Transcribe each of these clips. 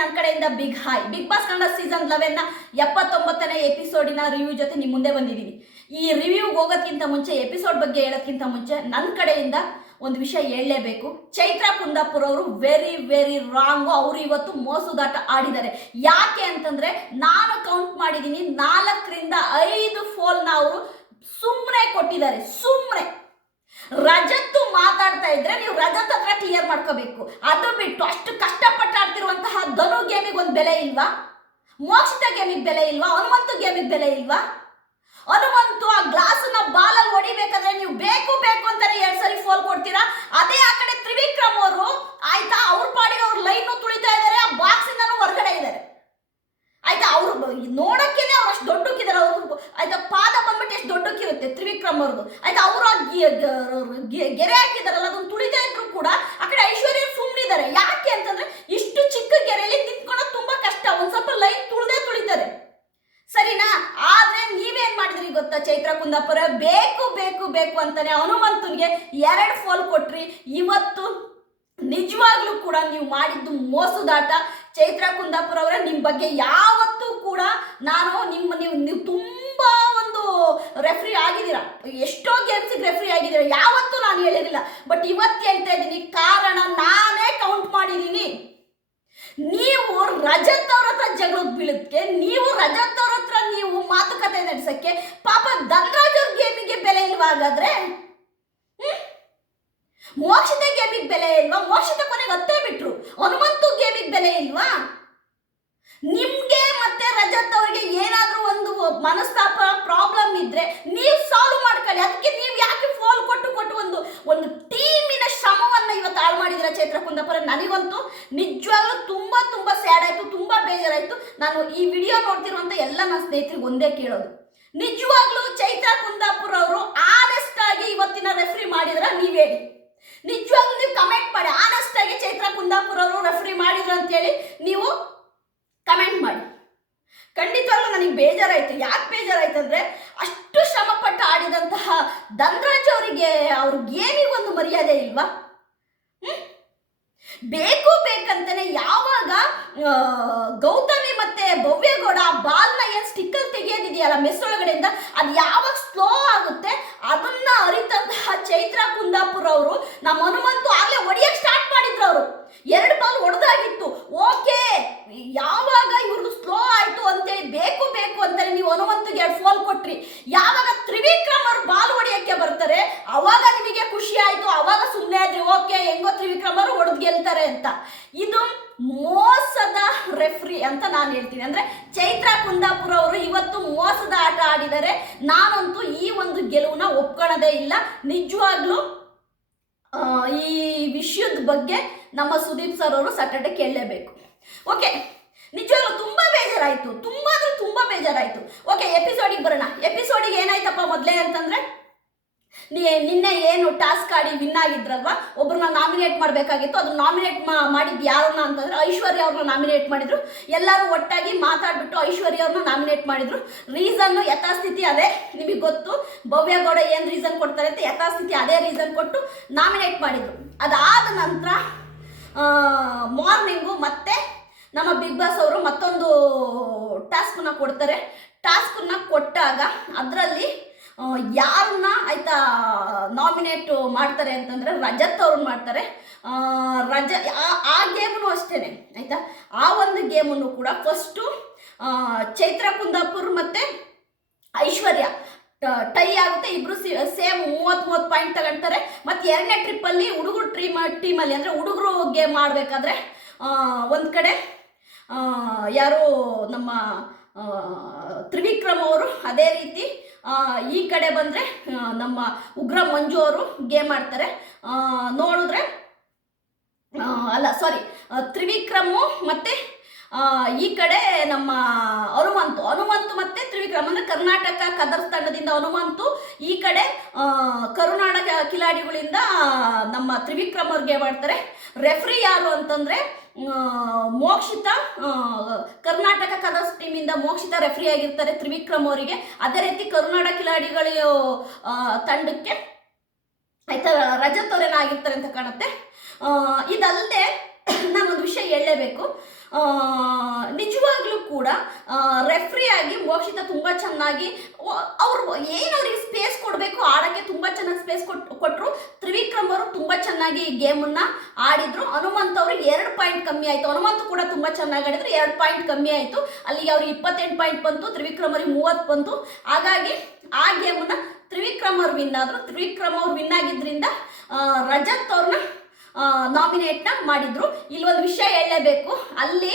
ನನ್ನ ಕಡೆಯಿಂದ big hi big boss Kannada season ಲೆವೆನ್ನ ಎಪ್ಪತ್ತೊಂಬತ್ತನೇ ಎಪಿಸೋಡಿನ ರಿವ್ಯೂ ಜೊತೆ ನಿಮ್ಮ ಮುಂದೆ ಬಂದಿದ್ದೀನಿ ಈ ರಿವ್ಯೂಗೆ ಹೋಗೋದ್ಕಿಂತ ಮುಂಚೆ ಎಪಿಸೋಡ್ ಬಗ್ಗೆ ಹೇಳೋದ್ಕಿಂತ ಮುಂಚೆ ನನ್ನ ಕಡೆಯಿಂದ ಒಂದು ವಿಷಯ ಹೇಳಲೇಬೇಕು. ಚೈತ್ರ ಕುಂದಾಪುರ ಅವರು ವೆರಿ ವೆರಿ ರಾಂಗು ಅವರು ಇವತ್ತು ಮೋಸದಾಟ ಆಡಿದ್ದಾರೆ. ಯಾಕೆ ಅಂತಂದ್ರೆ ನಾನು ಕೌಂಟ್ ಮಾಡಿದ್ದೀನಿ ನಾಲ್ಕರಿಂದ ಐದು ಫೋಲ್ನ ಅವರು ಸುಮ್ಮನೆ ಕೊಟ್ಟಿದ್ದಾರೆ. ಸುಮ್ಮನೆ ರಜತ್ತು ಮಾತಾಡ್ತಾ ಇದ್ರೆ ನೀವು ರಜತ್ ಹತ್ರ ಕ್ಲಿಯರ್ ಮಾಡ್ಕೋಬೇಕು. ಅದು ಬಿಟ್ಟು ಅಷ್ಟು ಕಷ್ಟಪಟ್ಟು ಆಡ್ತಿರುವಂತಹ ಧನು ಗೇಮಿಗೆ ಒಂದು ಬೆಲೆ ಇಲ್ವಾ? ಮೋಕ್ಷಿತ ಗೇಮಿಗೆ ಬೆಲೆ ಇಲ್ವಾ? ಹನುಮಂತು ಗೇಮಿಗೆ ಬೆಲೆ ಇಲ್ವಾ? ಹನುಮಂತು ಆ ಗ್ಲಾಸ್ನ ಬಾಲಲ್ಲಿ ಹೊಡಿಬೇಕಾದ್ರೆ ನೀವು ಬೇಕು ಬೇಕು ಅಂತಾನೆ ಎರಡು ಸರಿ ಫೋಲ್ ಕೊಡ್ತೀರಾ ಅದೇ ಆ ಕಡೆ ತ್ರಿವಿಕ್ರಮ್ ಅವರು ಆಯ್ತಾ ಅವ್ರ ಪಾಡಿಗೆ ಅವ್ರ ಲೈನ್ ತುಳಿತಾ ಇದ್ದಾರೆ ಆ ಬಾಕ್ಸ್ ಇಂದನೂ ಹೊರಗಡೆ ಇದ್ದಾರೆ ಆಯ್ತಾ ಅವ್ರು ನೋಡಕ್ಕೇನೆ ಅವ್ರು ಅಷ್ಟು ದೊಡ್ಡಕ್ಕಿದ್ದಾರೆ ಅವ್ರು ಆಯ್ತಾ ಪಾದ ಬಂದ್ಬಿಟ್ಟು ಎಷ್ಟು ದೊಡ್ಡಕ್ಕಿರುತ್ತೆ ತ್ರಿವಿಕ್ರಮ್ ಅವ್ರದ್ದು ಆಯ್ತಾ ಅವರು ಆ ಗೆ- ಗೆ- ಗೆ- ಗೆರೆ ಹಾಕಿದಾರಲ್ಲ ಅದನ್ನ ತುಳಿತಾ ಇದ್ರು ಕೂಡ ಆ ಕಡೆ ಐಶ್ವರ್ಯ ಸುಮ್ಮನಿದ್ದಾರೆ ಯಾಕೆ ಅಂತಂದ್ರೆ ಇಷ್ಟು ಚಿಕ್ಕ ಗೆರೆಯಲ್ಲಿ ನಿಂತ್ಕೊಳ್ಳೋದು ತುಂಬಾ ಕಷ್ಟ ಒಂದ್ ಸ್ವಲ್ಪ ಲೈನ್ ತುಳಿದೇ ತುಳಿತಾರೆ ಸರಿನಾ ಆದ್ರೆ ನೀವೇನ್ ಮಾಡಿದ್ರಿ ಗೊತ್ತಾ ಚೈತ್ರ ಕುಂದಾಪುರ, ಬೇಕು ಬೇಕು ಬೇಕು ಅಂತಾನೆ ಹನುಮಂತನ್ಗೆ ಎರಡು ಫೋಲ್ ಕೊಟ್ರಿ. ಇವತ್ತು ನಿಜವಾಗ್ಲೂ ಕೂಡ ನೀವು ಮಾಡಿದ್ದು ಮೋಸದಾಟ. ಚೈತ್ರ ಕುಂದಾಪುರ ಅವರೇ ನಿಮ್ಮ ಬಗ್ಗೆ ಯಾವತ್ತೂ ಕೂಡ ನಾನು ನಿಮ್ಮ, ನೀವು ನೀವು ತುಂಬಾ ಒಂದು ರೆಫ್ರಿ ಆಗಿದ್ದೀರಾ. ಎಷ್ಟೋ ಗೇಮ್ಸಿಗೆ ರೆಫ್ರಿ ಆಗಿದ್ದೀರಾ. ಯಾವತ್ತೂ ನಾನು ಹೇಳಿರಲಿಲ್ಲ. ಬಟ್ ಇವತ್ತು ಹೇಳ್ತಾ ಇದ್ದೀನಿ, ಕಾರಣ ನಾನೇ ನೀವು ರಜತ್ ಹತ್ರ ಜಗಳಕ್ಕೆ ಬೀಳಕ್ಕೆ ನೀವು ರಜತ್ ಹತ್ರ ನೀವು ಮಾತುಕತೆ ನಡೆಸಕ್ಕೆ ಪಾಪ ಧನರಾಜ್ ಅವ್ರ ಗೇಮಿಗೆ ಬೆಲೆ ಇಲ್ವಾ ಹಾಗಾದ್ರೆ? ಹ್ಮ್? ಮೋಕ್ಷಿತ ಗೇಮಿಗೆ ಬೆಲೆ ಇಲ್ವಾ? ಮೋಕ್ಷಿತ ಕೊನೆಗೆ ಅತ್ತೇ ಬಿಟ್ರು. ಹನುಮಂತು ಗೇಮಿಗೆ ಬೆಲೆ ಇಲ್ವಾ? ನಿಮ್ಗೆ ಮತ್ತೆ ರಜತ್ ಅವ್ರಿಗೆ ಏನಾದ್ರೂ ಒಂದು ಮನಸ್ತಾಪ ಪ್ರಾಬ್ಲಮ್ ಇದ್ರೆ ನೀವು ಸಾಲ್ವ್ ಮಾಡ್ಕೊಳ್ಳಿ. ಅದಕ್ಕೆ ನೀವು ಯಾಕೆ ಫೋನ್ ಕೊಟ್ಟು ಕೊಟ್ಟು ಒಂದು ಒಂದು ಟೀಮಿನ ಶ್ರಮವನ್ನ ಇವತ್ತು ಹಾಳು ಮಾಡಿದಿರ ಚೈತ್ರ ಕುಂದಾಪುರ ನನಗಂತೂ ನಿಜವಾಗ್ಲೂ ತುಂಬಾ ತುಂಬಾ ಸ್ಯಾಡ್ ಆಯ್ತು, ತುಂಬಾ ಬೇಜಾರಾಯಿತು. ನಾನು ಈ ವಿಡಿಯೋ ನೋಡ್ತಿರುವಂಥ ಎಲ್ಲ ನನ್ನ ಸ್ನೇಹಿತರಿಗೆ ಒಂದೇ ಕೇಳೋದು. ನಿಜವಾಗ್ಲೂ ಚೈತ್ರ ಕುಂದಾಪುರ ಅವರು ಆನೆಸ್ಟ್ ಆಗಿ ಇವತ್ತಿನ ರೆಫ್ರಿ ಮಾಡಿದ್ರ ನೀವ್ ಹೇಳಿ ನಿಜವಾಗ್ಲೂ ನೀವು ಕಮೆಂಟ್ ಮಾಡಿ ಆನೆಸ್ಟ್ ಆಗಿ ಚೈತ್ರ ಕುಂದಾಪುರ ಅವರು ರೆಫ್ರಿ ಮಾಡಿದ್ರು ಅಂತೇಳಿ ನೀವು ಕಮೆಂಟ್ ಮಾಡಿ ಖಂಡಿತವಾಗ್ಲೂ ನನಗೆ ಬೇಜಾರಾಯ್ತು ಯಾಕೆ ಬೇಜಾರಾಯ್ತು ಅಂದ್ರೆ ಅಷ್ಟು ಶ್ರಮಪಟ್ಟು ಆಡಿದಂತಹ ಧನರಾಜ್ ಅವರಿಗೆ ಅವ್ರ ಗೇಮಿಗೆ ಒಂದು ಮರ್ಯಾದೆ ಇಲ್ವಾ ಹ್ಮ್? ಬೇಕು ಬೇಕಂತಾನೆ ಯಾವಾಗ ಆ, ಗೌತಮಿ ಮತ್ತೆ ಭವ್ಯಗೌಡ ಬಾಲ್ನ ಏನ್ ಸ್ಟಿಕ್ಕರ್ ತೆಗೆಯೋದಿದೆಯಲ್ಲ ಮೆಸ್ ಒಳಗಡೆಯಿಂದ ಅದು ಯಾವಾಗ ಸ್ಲೋ ಆಗುತ್ತೆ? ಅದನ್ನ ಅರಿತಂತಹ ಚೈತ್ರ ಕುಂದಾಪುರ ಅವರು ನಮ್ಮ ಹನುಮಂತು ಆಗ್ಲೇ ಹೊಡಿಯಕ್ ಸ್ಟಾರ್ಟ್ ಮಾಡಿದ್ರು ಅವರು. ಎರಡು ಬಾಲ್ ಹೊಡೆದಾಗಿತ್ತು ಓಕೆ, ಯಾವಾಗ ಇವ್ರದ್ದು ಸ್ಲೋ ಆಯ್ತು ಅಂತೇಳಿ ಬೇಕು ಬೇಕು ಅಂತೇಳಿ ನೀವು ಹನುಮಂತಿಗೆ ಎರಡು ಫೋನ್ ಕೊಟ್ರಿ. ಯಾವಾಗ ತ್ರಿವಿಕ್ರಮ್ ಅವ್ರು ಬಾಲ್ ಹೊಡೆಯೋಕ್ಕೆ ಬರ್ತಾರೆ, ಅವಾಗ ನಿಮಗೆ ಖುಷಿ ಆಯ್ತು, ಅವಾಗ ಸುಮ್ಮನೆ ಆದ್ರೆ, ಓಕೆ, ಹೆಂಗೋ ತ್ರಿವಿಕ್ರಮ್ ಅವರು ಹೊಡೆದು ಗೆಲ್ತಾರೆ ಅಂತ ಇದು ಮೋಸದ ರೆಫ್ರಿ ಅಂತ ನಾನು ಹೇಳ್ತೀನಿ ಅಂದ್ರೆ ಚೈತ್ರ ಕುಂದಾಪುರ ಅವರು ಇವತ್ತು ಮೋಸದ ಆಟ ಆಡಿದ್ದಾರೆ ನಾನಂತೂ ಈ ಒಂದು ಗೆಲುವನ್ನ ಒಪ್ಕೊಳ್ಳೋದೇ ಇಲ್ಲ. ನಿಜವಾಗ್ಲೂ ಈ ವಿಷಯದ ಬಗ್ಗೆ ನಮ್ಮ ಸುದೀಪ್ ಸರ್ ಅವರು ಸಟರ್ಡೆ ಕೇಳಲೇಬೇಕು. ಓಕೆ ನಿಜವಾಗ್ಲೂ ತುಂಬಾ ಬೇಜಾರಾಯಿತು. ತುಂಬ ಅಂದ್ರೆ ತುಂಬಾ ಬೇಜಾರಾಯಿತು. ಓಕೆ ಎಪಿಸೋಡಿಗೆ ಬರೋಣ. ಎಪಿಸೋಡಿಗೆ ಏನಾಯ್ತಪ್ಪ ಮೊದಲೇ ಅಂತಂದ್ರೆ ನೀ ನಿನ್ನೆ ಏನು ಟಾಸ್ಕ್ ಆಡಿ ವಿನ್ ಆಗಿದ್ರಲ್ವಾ? ಒಬ್ರನ್ನ ನಾಮಿನೇಟ್ ಮಾಡಬೇಕಾಗಿತ್ತು. ಅದನ್ನ ನಾಮಿನೇಟ್ ಮಾಡಿದ್ದು ಯಾರನ್ನ ಅಂತಂದ್ರೆ ಐಶ್ವರ್ಯ ಅವ್ರನ್ನ ನಾಮಿನೇಟ್ ಮಾಡಿದ್ರು. ಎಲ್ಲರೂ ಒಟ್ಟಾಗಿ ಮಾತಾಡ್ಬಿಟ್ಟು ಐಶ್ವರ್ಯ ಅವ್ರನ್ನ ನಾಮಿನೇಟ್ ಮಾಡಿದ್ರು. ರೀಸನ್ ಯಥಾಸ್ಥಿತಿ ಅದೇ. ನಿಮಗೆ ಗೊತ್ತು ಭವ್ಯಗೌಡ ಏನು ರೀಸನ್ ಕೊಡ್ತಾರೆ ಅಂತ ಯಥಾಸ್ಥಿತಿ ಅದೇ ರೀಸನ್ ಕೊಟ್ಟು ನಾಮಿನೇಟ್ ಮಾಡಿದ್ರು. ಅದಾದ ನಂತರ ಮಾರ್ನಿಂಗು ಮತ್ತೆ ನಮ್ಮ ಬಿಗ್ ಬಾಸ್ ಅವರು ಮತ್ತೊಂದು ಟಾಸ್ಕನ್ನ ಕೊಡ್ತಾರೆ. ಟಾಸ್ಕನ್ನ ಕೊಟ್ಟಾಗ ಅದರಲ್ಲಿ ಯಾರನ್ನ ಆಯ್ತಾ ನಾಮಿನೇಟ್ ಮಾಡ್ತಾರೆ ಅಂತಂದ್ರೆ ರಜತ್ ಅವ್ರನ್ನ ಮಾಡ್ತಾರೆ. ರಜ, ಆ- ಗೇಮನ್ನು ಅಷ್ಟೇ ಆಯ್ತಾ? ಆ ಒಂದು ಗೇಮನ್ನು ಕೂಡ ಫಸ್ಟು ಚೈತ್ರ ಕುಂದಾಪುರ್ ಮತ್ತೆ ಐಶ್ವರ್ಯ ಟೈ ಆಗುತ್ತೆ. ಇಬ್ರು ಸೇಮ್ ಮೂವತ್ ಮೂವತ್ತು ಪಾಯಿಂಟ್ ತಗೊಳ್ತಾರೆ ಮತ್ತೆ ಎರಡನೇ ಟ್ರಿಪ್ಪಲ್ಲಿ ಹುಡುಗರು ಟೀಮ್ ಟೀಮಲ್ಲಿ ಅಂದರೆ ಹುಡುಗರು ಗೇಮ್ ಆಡಬೇಕಾದ್ರೆ ಒಂದು ಕಡೆ ಯಾರು ನಮ್ಮ ತ್ರಿವಿಕ್ರಮ್ ಅವರು ಅದೇ ರೀತಿ ಈ ಕಡೆ ಬಂದರೆ ನಮ್ಮ ಉಗ್ರ ಮಂಜು ಅವರು ಗೇಮ್ ಆಡ್ತಾರೆ. ನೋಡಿದ್ರೆ ಅಲ್ಲ ಸಾರಿ ತ್ರಿವಿಕ್ರಮು ಮತ್ತೆ ಈ ಕಡೆ ನಮ್ಮ ಹನುಮಂತು. ಹನುಮಂತು ಮತ್ತೆ ತ್ರಿವಿಕ್ರಮ್, ಅಂದರೆ ಕರ್ನಾಟಕ ಕದರ್ಸ್ ತಂಡದಿಂದ ಹನುಮಂತು, ಈ ಕಡೆ ಕರುನಾಡ ಕಿಲಾಡಿಗಳಿಂದ ನಮ್ಮ ತ್ರಿವಿಕ್ರಮ್ ಅವ್ರಿಗೆ ಮಾಡ್ತಾರೆ ರೆಫ್ರಿ ಯಾರು ಅಂತಂದ್ರೆ ಮೋಕ್ಷಿತ ಕರ್ನಾಟಕ ಕಲರ್ಸ್ ಟೀಮಿಂದ ಮೋಕ್ಷಿತ ರೆಫ್ರಿ ಆಗಿರ್ತಾರೆ ತ್ರಿವಿಕ್ರಮ್ ಅವರಿಗೆ. ಅದೇ ರೀತಿ ಕರುನಾಡ ಕಿಲಾಡಿಗಳ ತಂಡಕ್ಕೆ ಆಯ್ತಾ, ರಜತ್ ಅವರೇನ ಆಗಿರ್ತಾರೆ ಅಂತ ಕಾಣುತ್ತೆ. ಇದಲ್ಲದೆ ನಾನೊಂದು ವಿಷಯ ಹೇಳಲೇಬೇಕು. ನಿಜವಾಗ್ಲೂ ಕೂಡ ರೆಫ್ರಿ ಆಗಿ ಮೋಕ್ಷಿತ ತುಂಬ ಚೆನ್ನಾಗಿ ಅವರು ಏನು ಅವ್ರಿಗೆ ಸ್ಪೇಸ್ ಕೊಡಬೇಕು, ಆಡೋಕ್ಕೆ ತುಂಬ ಚೆನ್ನಾಗಿ ಸ್ಪೇಸ್ ಕೊಟ್ಟು ಕೊಟ್ಟರು ತ್ರಿವಿಕ್ರಮ್ ಅವರು ತುಂಬ ಚೆನ್ನಾಗಿ ಗೇಮನ್ನು ಆಡಿದ್ರು. ಹನುಮಂತ್ ಅವರು ಎರಡು ಪಾಯಿಂಟ್ ಕಮ್ಮಿ ಆಯಿತು. ಹನುಮಂತ್ ಕೂಡ ತುಂಬ ಚೆನ್ನಾಗಿ ಆಡಿದ್ರು. ಎರಡು ಪಾಯಿಂಟ್ ಕಮ್ಮಿ ಆಯಿತು. ಅಲ್ಲಿಗೆ ಅವ್ರಿಗೆ ಇಪ್ಪತ್ತೆಂಟು ಪಾಯಿಂಟ್ ಬಂತು, ತ್ರಿವಿಕ್ರಮ್ ಅವ್ರಿಗೆ ಮೂವತ್ತು ಬಂತು. ಹಾಗಾಗಿ ಆ ಗೇಮನ್ನು ತ್ರಿವಿಕ್ರಮ್ ಅವ್ರು ವಿನ್ ಆದರು. ತ್ರಿವಿಕ್ರಮ್ ಅವ್ರು ವಿನ್ ಆಗಿದ್ರಿಂದ ರಜತ್ ಅವ್ರನ್ನ ನಾಮಿನೇಟ್ನ ಮಾಡಿದ್ರು. ಒಂದು ವಿಷಯ ಹೇಳಲೇಬೇಕು. ಅಲ್ಲಿ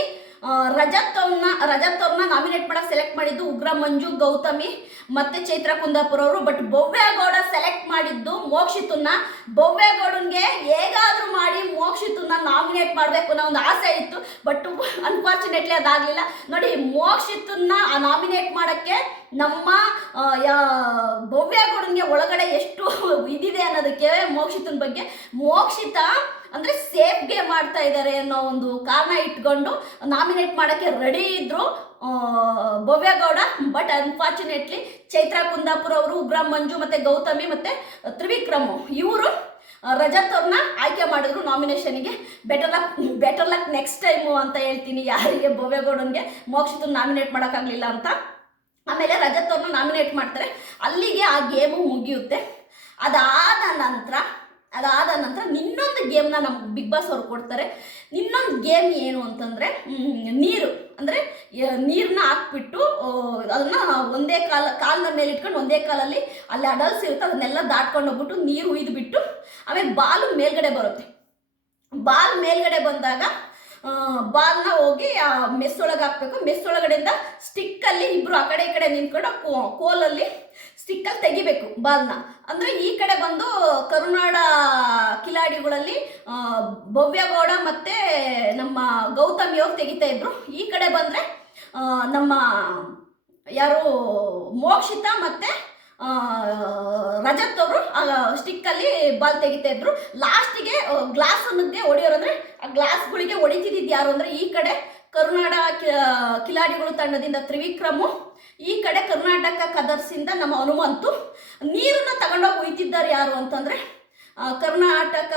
ರಜತ್ ಅವ್ರನ್ನ ರಜತ್ ಅವ್ರನ್ನ ನಾಮಿನೇಟ್ ಮಾಡಕ್ಕೆ ಸೆಲೆಕ್ಟ್ ಮಾಡಿದ್ದು ಉಗ್ರ ಮಂಜು ಗೌತಮಿ ಮತ್ತೆ ಚೈತ್ರ ಕುಂದಾಪುರ ಅವರು. ಬಟ್ ಭವ್ಯಗೌಡ ಸೆಲೆಕ್ಟ್ ಮಾಡಿದ್ದು ಮೋಕ್ಷಿತನ್ನ. ಭವ್ಯಗೌಡನ್ಗೆ ಹೇಗಾದ್ರೂ ಮಾಡಿ ಮೋಕ್ಷಿತನ್ನ ನಾಮಿನೇಟ್ ಮಾಡಬೇಕು ಅನ್ನೋ ಒಂದು ಆಸೆ ಇತ್ತು. ಬಟ್ ಅನ್ಫಾರ್ಚುನೇಟ್ಲಿ ಅದಾಗ್ಲಿಲ್ಲ. ನೋಡಿ, ಮೋಕ್ಷಿತನ್ನ ನಾಮಿನೇಟ್ ಮಾಡೋಕ್ಕೆ ನಮ್ಮ ಭವ್ಯಗೌಡನ್ಗೆ ಒಳಗಡೆ ಎಷ್ಟು ಇದಿದೆ ಅನ್ನೋದಕ್ಕೆ ಮೋಕ್ಷಿತನ ಬಗ್ಗೆ ಮೋಕ್ಷಿತ ಅಂದರೆ ಸೇಫ್ ಗೇಮ್ ಮಾಡ್ತಾ ಇದ್ದಾರೆ ಅನ್ನೋ ಒಂದು ಕಾರಣ ಇಟ್ಕೊಂಡು ನಾಮಿನೇಟ್ ಮಾಡೋಕ್ಕೆ ರೆಡಿ ಇದ್ದರು ಭವ್ಯಗೌಡ ಬಟ್ ಅನ್ಫಾರ್ಚುನೇಟ್ಲಿ ಚೈತ್ರ ಕುಂದಾಪುರ ಅವರು, ಉಗ್ರ ಮಂಜು ಮತ್ತು ಗೌತಮಿ ಮತ್ತು ತ್ರಿವಿಕ್ರಮ್, ಇವರು ರಜತ್ ಅವ್ರನ್ನ ಆಯ್ಕೆ ಮಾಡಿದ್ರು ನಾಮಿನೇಷನ್ಗೆ better luck better luck next time ಅಂತ ಹೇಳ್ತೀನಿ ಯಾರಿಗೆ ಭವ್ಯಗೌಡನ್ಗೆ. ಮೋಕ್ಷದ ನಾಮಿನೇಟ್ ಮಾಡೋಕ್ಕಾಗಲಿಲ್ಲ ಅಂತ. ಆಮೇಲೆ ರಜತ್ ಅವ್ರನ್ನ ನಾಮಿನೇಟ್ ಮಾಡ್ತಾರೆ. ಅಲ್ಲಿಗೆ ಆ ಗೇಮು ಮುಗಿಯುತ್ತೆ. ಅದಾದ ನಂತರ ಅದಾದ ನಂತರ ಇನ್ನೊಂದು ಗೇಮ್ನ ನಮ್ಮ ಬಿಗ್ ಬಾಸ್ ಅವ್ರು ಕೊಡ್ತಾರೆ. ಇನ್ನೊಂದು ಗೇಮ್ ಏನು ಅಂತಂದರೆ ನೀರು. ಅಂದರೆ ನೀರನ್ನ ಹಾಕ್ಬಿಟ್ಟು ಅದನ್ನು ಒಂದೇ ಕಾಲ, ಕಾಲಿನ ಮೇಲೆ ಇಟ್ಕೊಂಡು ಒಂದೇ ಕಾಲಲ್ಲಿ ಅಲ್ಲಿ ಅಡಲ್ಸ್ ಇರುತ್ತೆ, ಅದನ್ನೆಲ್ಲ ದಾಟ್ಕೊಂಡು ಹೋಗ್ಬಿಟ್ಟು ನೀರು ಉಯ್ದುಬಿಟ್ಟು, ಆಮೇಲೆ ಬಾಲು ಮೇಲ್ಗಡೆ ಬರುತ್ತೆ. ಬಾಲ್ ಮೇಲ್ಗಡೆ ಬಂದಾಗ ಬಾಲ್ನ ಹೋಗಿ, ಆ ಹಾಕ್ಬೇಕು. ಮೆಸ್ ಒಳಗಡೆಯಿಂದ ಸ್ಟಿಕ್ಕಲ್ಲಿ ಇಬ್ಬರು ಆ ಕಡೆ ಈ ಕಡೆ ನಿಂತ್ಕೊಂಡು ಕೋಲಲ್ಲಿ ಸ್ಟಿಕ್ಕಲ್ಲಿ ತೆಗಿಬೇಕು ಬಾಲ್ನ. ಅಂದರೆ ಈ ಕಡೆ ಬಂದು ಕರುನಾಡ ಕಿಲಾಡಿಗಳಲ್ಲಿ ಭವ್ಯ ಭವ್ಯಗೌಡ ಮತ್ತು ನಮ್ಮ ಗೌತಮಿ ಅವ್ರು ತೆಗಿತಾ ಇದ್ರು. ಈ ಕಡೆ ಬಂದರೆ ನಮ್ಮ ಯಾರು ಮೋಕ್ಷಿತ ಮತ್ತು ರಜತ್ ಅವರು ಸ್ಟಿಕ್ಕಲ್ಲಿ ಬಾಲ್ ತೆಗಿತಾ ಇದ್ರು. ಲಾಸ್ಟಿಗೆ ಗ್ಲಾಸ್ಗೆ ಹೊಡೆಯೋರು ಅಂದರೆ, ಆ ಗ್ಲಾಸ್ಗಳಿಗೆ ಹೊಡಿತಿದ್ದು ಯಾರು ಅಂದರೆ ಈ ಕಡೆ ಕರ್ನಾಟಕ ಕಿಲಾಡಿಗಳು ತಂಡದಿಂದ ತ್ರಿವಿಕ್ರಮು ಈ ಕಡೆ ಕರ್ನಾಟಕ ಕದರ್ಸಿಂದ ನಮ್ಮ ಹನುಮಂತು ನೀರನ್ನು ತಗೊಂಡೋಗಿ ಒಯ್ತಿದ್ದಾರೆ ಯಾರು ಅಂತಂದರೆ ಕರ್ನಾಟಕ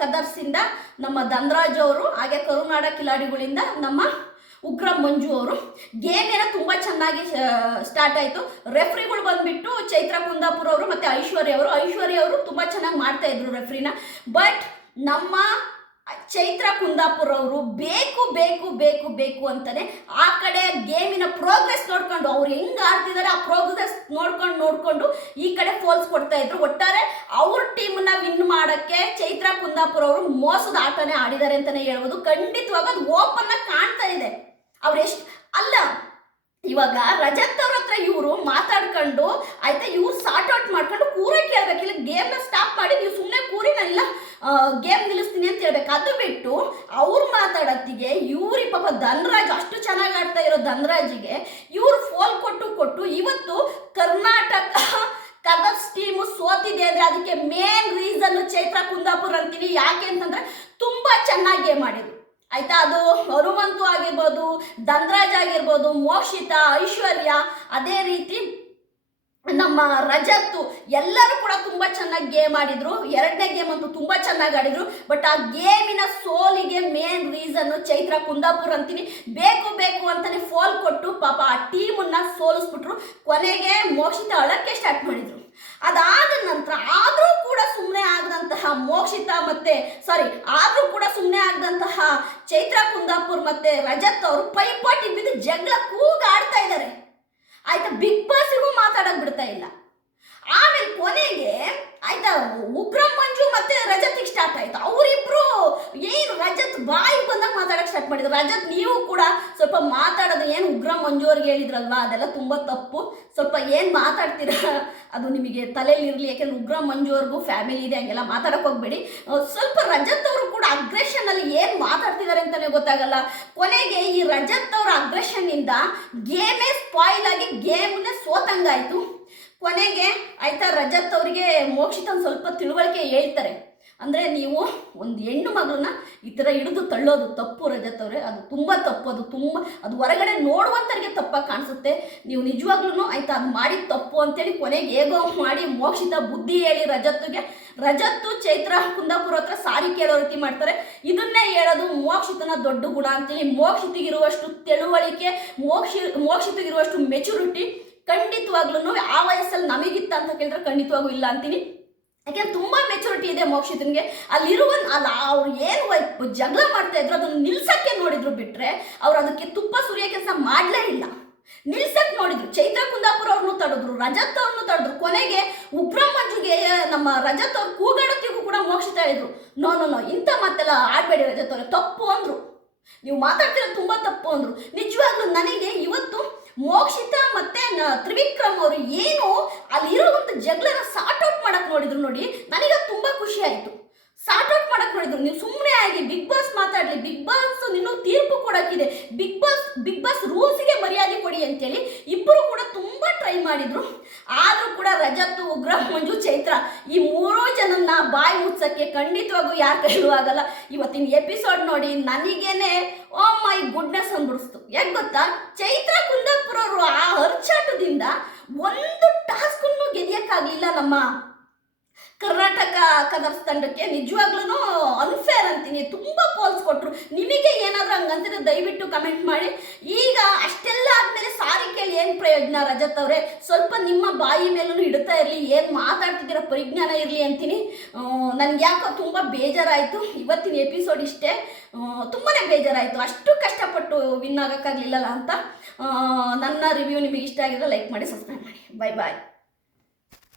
ಕದರ್ಸಿಂದ ನಮ್ಮ ಧನರಾಜ್ ಅವರು, ಹಾಗೆ ಕರುನಾಡ ಕಿಲಾಡಿಗಳಿಂದ ನಮ್ಮ ಉಗ್ರ ಮಂಜು ಅವರು. ಗೇಮ್ ಏನೋ ತುಂಬ ಚೆನ್ನಾಗಿ ಸ್ಟಾರ್ಟ್ ಆಯಿತು. ರೆಫ್ರಿಗಳು ಬಂದ್ಬಿಟ್ಟು ಚೈತ್ರ ಕುಂದಾಪುರ ಅವರು ಮತ್ತು ಐಶ್ವರ್ಯ ಅವರು. ಐಶ್ವರ್ಯ ಅವರು ತುಂಬ ಚೆನ್ನಾಗಿ ಮಾಡ್ತಾ ಇದ್ರು ರೆಫ್ರಿನ ಬಟ್ ನಮ್ಮ ಚೈತ್ರ ಕುಂದಾಪುರ ಅವರು ಬೇಕು ಬೇಕು ಬೇಕು ಬೇಕು ಅಂತಾನೆ ಆ ಕಡೆ ಗೇಮಿನ ಪ್ರೋಗ್ರೆಸ್ ನೋಡ್ಕೊಂಡು ಅವ್ರು ಹೆಂಗ್ ಆಡ್ತಿದ್ದಾರೆ ಆ ಪ್ರೋಗ್ರೆಸ್ ನೋಡ್ಕೊಂಡು ನೋಡ್ಕೊಂಡು ಈ ಕಡೆ ಫೋಲ್ಸ್ ಕೊಡ್ತಾ ಇದ್ರು. ಒಟ್ಟಾರೆ ಅವ್ರ ಟೀಮ್ನ ವಿನ್ ಮಾಡಕ್ಕೆ ಚೈತ್ರ ಕುಂದಾಪುರ ಅವರು ಮೋಸದ ಆಟನೇ ಆಡಿದ್ದಾರೆ ಅಂತಾನೆ ಹೇಳ್ಬೋದು. ಖಂಡಿತವಾಗ ಓಪನ್ ಆಗಿ ಕಾಣ್ತಾ ಇದೆ. ಅವ್ರು ಎಷ್ಟು ಅಲ್ಲ ಇವಾಗ ರಜತ್ ಅವ್ರ ಹತ್ರ ಇವರು ಮಾತಾಡ್ಕೊಂಡು ಆಯ್ತಾ ಇವ್ರು ಸಾರ್ಟ್ ಔಟ್ ಮಾಡ್ಕೊಂಡು ಕೂರ ಕೇಳ್ಬೇಕು ಇಲ್ಲ ಗೇಮ್ನ ಸ್ಟಾಪ್ ಮಾಡಿ ನೀವು ಸುಮ್ಮನೆ ಕೂರಿ ನಾನಿಲ್ಲ ಗೇಮ್ ನಿಲ್ಲಿಸ್ತೀನಿ ಅಂತ ಹೇಳ್ಬೇಕು. ಅದು ಬಿಟ್ಟು ಅವ್ರು ಮಾತಾಡತ್ತಿಗೆ ಇವ್ರಿ ಪಾಪ ಧನ್ರಾಜ್, ಅಷ್ಟು ಚೆನ್ನಾಗಿ ಆಡ್ತಾ ಇರೋ ಧನ್ರಾಜಿಗೆ ಇವ್ರು ಫೋನ್ ಕೊಟ್ಟು ಕೊಟ್ಟು ಇವತ್ತು ಕರ್ನಾಟಕ ಕದರ್ಸ್ ಟೀಮು ಸೋತಿದೆ ಅಂದರೆ ಅದಕ್ಕೆ ಮೇನ್ ರೀಸನ್ ಚೈತ್ರ ಕುಂದಾಪುರ ಅಂತೀನಿ ಯಾಕೆ ಅಂತಂದ್ರೆ ತುಂಬಾ ಚೆನ್ನಾಗಿ ಗೇಮ್ ಆಡಿದ್ರು. ಆಯ್ತಾ? ಅದು ಹನುಮಂತು ಆಗಿರ್ಬೋದು, ಧನ್ರಾಜ್ ಆಗಿರ್ಬೋದು, ಮೋಕ್ಷಿತ, ಐಶ್ವರ್ಯ, ಅದೇ ರೀತಿ ನಮ್ಮ ರಜತ್ತು ಎಲ್ಲರೂ ಕೂಡ ತುಂಬ ಚೆನ್ನಾಗಿ ಗೇಮ್ ಆಡಿದ್ರು. ಎರಡನೇ ಗೇಮ್ ಅಂತೂ ತುಂಬ ಚೆನ್ನಾಗಿ ಆಡಿದ್ರು. ಬಟ್ ಆ ಗೇಮಿನ ಸೋಲಿಗೆ ಮೇನ್ ರೀಸನ್ನು ಚೈತ್ರ ಕುಂದಾಪುರ್ ಅಂತೀನಿ. ಬೇಕು ಬೇಕು ಅಂತಾನೆ ಫೋಲ್ ಕೊಟ್ಟು ಪಾಪ ಆ ಟೀಮನ್ನ ಸೋಲಿಸ್ಬಿಟ್ರು. ಕೊನೆಗೆ ಮೋಕ್ಷಿತ ಅಳಕ್ಕೆ ಸ್ಟಾರ್ಟ್ ಮಾಡಿದ್ರು. ಅದಾದ ನಂತರ ಆದರೂ ಕೂಡ ಸುಮ್ಮನೆ ಆಗದಂತಹ ಮೋಕ್ಷಿತ ಮತ್ತೆ ಸಾರಿ ಆದರೂ ಕೂಡ ಸುಮ್ಮನೆ ಆಗದಂತಹ ಚೈತ್ರ ಕುಂದಾಪುರ್ ಮತ್ತೆ ರಜತ್ ಅವರು ಪೈಪಾಟಿ ಬಿದ್ದು ಜಗಳ ಕೂಗಾಡ್ತಾ ಇದ್ದಾರೆ ಆಯ್ತಾ ಬಿಗ್ ಬಾಸಿಗೂ ಮಾತಾಡಕ್ ಬಿಡ್ತಾ ಇಲ್ಲ. ಆಮೇಲೆ ಕೊನೆಗೆ, ಆಯ್ತಾ, ಉಗ್ರಂ ಮಂಜು ಮತ್ತೆ ರಜತಿಗೆ ಸ್ಟಾರ್ಟ್ ಆಯ್ತು. ಅವರಿಬ್ರು ಏನು ರಜತ್ ಬಾಯಿ ಬಂದಾಗ ಮಾತಾಡಕ್ ಸ್ಟಾರ್ಟ್ ಮಾಡಿದ್ರು. ರಜತ್, ನೀವು ಕೂಡ ಸ್ವಲ್ಪ ಮಾತಾಡೋದು ಏನು ಉಗ್ರ ಮಂಜು ಹೇಳಿದ್ರಲ್ವಾ? ಅದೆಲ್ಲ ತುಂಬ ತಪ್ಪು. ಸ್ವಲ್ಪ ಏನು ಮಾತಾಡ್ತೀರಾ? ಅದು ನಿಮಗೆ ತಲೆಯಲ್ಲಿ ಇರಲಿ. ಯಾಕೆಂದ್ರೆ ಉಗ್ರ ಮಂಜು ಫ್ಯಾಮಿಲಿ ಇದೆ, ಹಂಗೆಲ್ಲ ಮಾತಾಡಕ್ ಹೋಗ್ಬೇಡಿ. ಸ್ವಲ್ಪ ರಜತ್ ಅವರು ಕೂಡ ಅಗ್ರೆಷನ್ ಅಲ್ಲಿ ಏನು ಮಾತಾಡ್ತಿದ್ದಾರೆ ಅಂತಾನೆ ಗೊತ್ತಾಗಲ್ಲ. ಕೊನೆಗೆ ಈ ರಜತ್ ಅವರ ಅಗ್ರೆಷನ್ ಇಂದ ಗೇಮೇ ಸ್ಪಾಯಿಲ್ ಆಗಿ ಗೇಮ್ನೇ ಸೋತಂಗಾಯ್ತು. ಕೊನೆಗೆ ಆಯ್ತಾ ರಜತ್ ಅವರಿಗೆ ಮೋಕ್ಷಿತನ್ ಸ್ವಲ್ಪ ತಿಳುವಳಿಕೆ ಹೇಳ್ತಾರೆ. ಅಂದರೆ ನೀವು ಒಂದು ಹೆಣ್ಣು ಮಗಳನ್ನ ಈ ಥರ ಹಿಡಿದು ತಳ್ಳೋದು ತಪ್ಪು ರಜತ್ ಅದು ತುಂಬ ತಪ್ಪು. ಅದು ತುಂಬ, ಅದು ಹೊರಗಡೆ ನೋಡುವಂಥವ್ರಿಗೆ ತಪ್ಪಾಗಿ ಕಾಣಿಸುತ್ತೆ. ನೀವು ನಿಜವಾಗ್ಲೂ ಆಯ್ತಾ ಅದು ಮಾಡಿ ತಪ್ಪು ಅಂತೇಳಿ ಕೊನೆಗೆ ಹೇಗೋ ಮಾಡಿ ಮೋಕ್ಷಿತ ಬುದ್ಧಿ ಹೇಳಿ ರಜತ್ಗೆ ರಜತ್ತು ಚೈತ್ರ ಕುಂದಾಪುರ ಹತ್ರ ಸಾರಿ ಕೇಳೋ ರೀತಿ ಮಾಡ್ತಾರೆ. ಇದನ್ನೇ ಹೇಳೋದು ಮೋಕ್ಷಿತನ ದೊಡ್ಡ ಗುಣ ಅಂತೇಳಿ. ಮೋಕ್ಷಿತಿಗಿರುವಷ್ಟು ತಿಳುವಳಿಕೆ, ಮೋಕ್ಷಿ, ಮೋಕ್ಷಿತಿಗಿರುವಷ್ಟು ಮೆಚುರಿಟಿ ಖಂಡಿತವಾಗ್ಲೂ ಆ ವಯಸ್ಸಲ್ಲಿ ನಮಗಿತ್ತ ಅಂತ ಕೇಳಿದ್ರೆ ಖಂಡಿತವಾಗೂ ಇಲ್ಲ ಅಂತೀನಿ. ಯಾಕೆ ತುಂಬಾ ಮೆಚುರಿಟಿ ಇದೆ ಮೋಕ್ಷಿತನಿಗೆ. ಅಲ್ಲಿರುವ ಅಲ್ಲ, ಅವ್ರು ಏನು ಜಗಳ ಮಾಡ್ತಾ ಇದ್ರು, ಅದನ್ನ ನಿಲ್ಸಕ್ಕೆ ನೋಡಿದ್ರು ಬಿಟ್ರೆ ಅವ್ರು ಅದಕ್ಕೆ ತುಪ್ಪ ಸುರಿಯ ಕೆಲಸ ಮಾಡಲೇ ಇಲ್ಲ. ನಿಲ್ಸಕ್ ನೋಡಿದ್ರು. ಚೈತ್ರ ಕುಂದಾಪುರ ಅವ್ರನ್ನು ತಡೆದ್ರು, ರಜತ್ ಅವ್ರನ್ನು ತಡೆದ್ರು. ಕೊನೆಗೆ ಉಗ್ರ ಮಂಜುಗೆ ನಮ್ಮ ರಜತ್ ಅವ್ರು ಕೂಗಾಡೋತಿಗೂ ಕೂಡ ಮೋಕ್ಷಿತ ಹೇಳಿದ್ರು. ನೋ ನೋ ನೋ, ಇಂಥ ಮಾತೆಲ್ಲ ಆಡ್ಬೇಡಿ ರಜತ್ ಅವ್ರೆ. ತಪ್ಪು ಅಂದ್ರು. ನೀವು ಮಾತಾಡ್ತಿರೋದು ತುಂಬಾ ತಪ್ಪು ಅಂದ್ರು. ನಿಜವಾಗ್ಲೂ ನನಗೆ ಇವತ್ತು ಮೋಕ್ಷಿತ ಮತ್ತೆ ತ್ರಿವಿಕ್ರಮ್ ಅವರು ಏನು ಔಟ್ ಮಾಡಕ್ ನೋಡಿದ್ರು ನೋಡಿ ನನಗೆ ತುಂಬ ಖುಷಿ ಆಯ್ತು. ಸಾರ್ಟ್ ಔಟ್ ಮಾಡಕ್ ನೋಡಿದ್ರು. ನೀವು ಸುಮ್ಮನೆ ಆಗಿ ಬಿಗ್ ಬಾಸ್ ಮಾತಾಡ್ಲಿ. ಬಿಗ್ ಬಾಸ್ ನಿನ್ನೂ ತೀರ್ಪು ಕೊಡೋಕ್ಕಿದೆ. ಬಿಗ್ ಬಾಸ್ ಬಿಗ್ ಬಾಸ್ ರೂಲ್ಸ್ಗೆ ಮರ್ಯಾದೆ ಕೊಡಿ ಅಂತೇಳಿ ಇಬ್ಬರು ಕೂಡ ತುಂಬಾ ಟ್ರೈ ಮಾಡಿದ್ರು. ಆದ್ರೂ ಕೂಡ ರಜತ್ ಉಗ್ರ, ಮಂಜು, ಚೈತ್ರ ಈ ಮೂರೂ ಜನನ್ನ ಬಾಯಿ ಮುಚ್ಚಕ್ಕೆ ಖಂಡಿತವಾಗೂ ಯಾರು ಆಗಲ್ಲ. ಇವತ್ತಿನ ಎಪಿಸೋಡ್ ನೋಡಿ ನನಗೇನೆ ಓ ಮೈ ಗುಡ್ನೆಸ್ ಅಂದ್ಬಿಡಿಸ್ತು. ಯಾಕೆ ಗೊತ್ತಾ? ಚೈತ್ರ ಕುಂದಾಪುರ ಆ ಅರ್ಚಾಟದಿಂದ ಒಂದು ಟಾಸ್ಕನ್ನು ಗೆದಿಯಕ್ಕಾಗ್ಲಿಲ್ಲ ನಮ್ಮ ಕರ್ನಾಟಕ ಕದರ್ಸ್ ತಂಡಕ್ಕೆ ನಿಜವಾಗ್ಲೂ ಅನ್ಫೇರ್ ಅಂತೀನಿ. ತುಂಬ ಪೋಲ್ಸ್ ಕೊಟ್ರು. ನಿಮಗೆ ಏನಾದರೂ ಹಂಗಂತಿದ್ರೆ ದಯವಿಟ್ಟು ಕಮೆಂಟ್ ಮಾಡಿ. ಈಗ ಅಷ್ಟೆಲ್ಲ ಆದಮೇಲೆ ಸಾರಿ ಕೇಳಿ ಏನು ಪ್ರಯೋಜನ ರಜತ್ ಅವರೇ? ಸ್ವಲ್ಪ ನಿಮ್ಮ ಬಾಯಿ ಮೇಲೂ ಇಡ್ತಾ ಇರಲಿ. ಏನು ಮಾತಾಡ್ತಿದ್ದೀರ? ಪರಿಜ್ಞಾನ ಇರಲಿ ಅಂತೀನಿ. ನನಗೆ ಯಾಕೋ ತುಂಬ ಬೇಜಾರಾಯಿತು. ಇವತ್ತಿನ ಎಪಿಸೋಡ್ ಇಷ್ಟೇ. ತುಂಬಾ ಬೇಜಾರಾಯಿತು. ಅಷ್ಟು ಕಷ್ಟಪಟ್ಟು ವಿನ್ ಆಗೋಕ್ಕಾಗಲಿಲ್ಲಲ್ಲ ಅಂತ. ನನ್ನ ರಿವ್ಯೂ ನಿಮಗೆ ಇಷ್ಟ ಆಗಿದ್ರೆ ಲೈಕ್ ಮಾಡಿ ಸಬ್ಸ್ಕ್ರೈಬ್ ಮಾಡಿ. ಬಾಯ್ ಬಾಯ್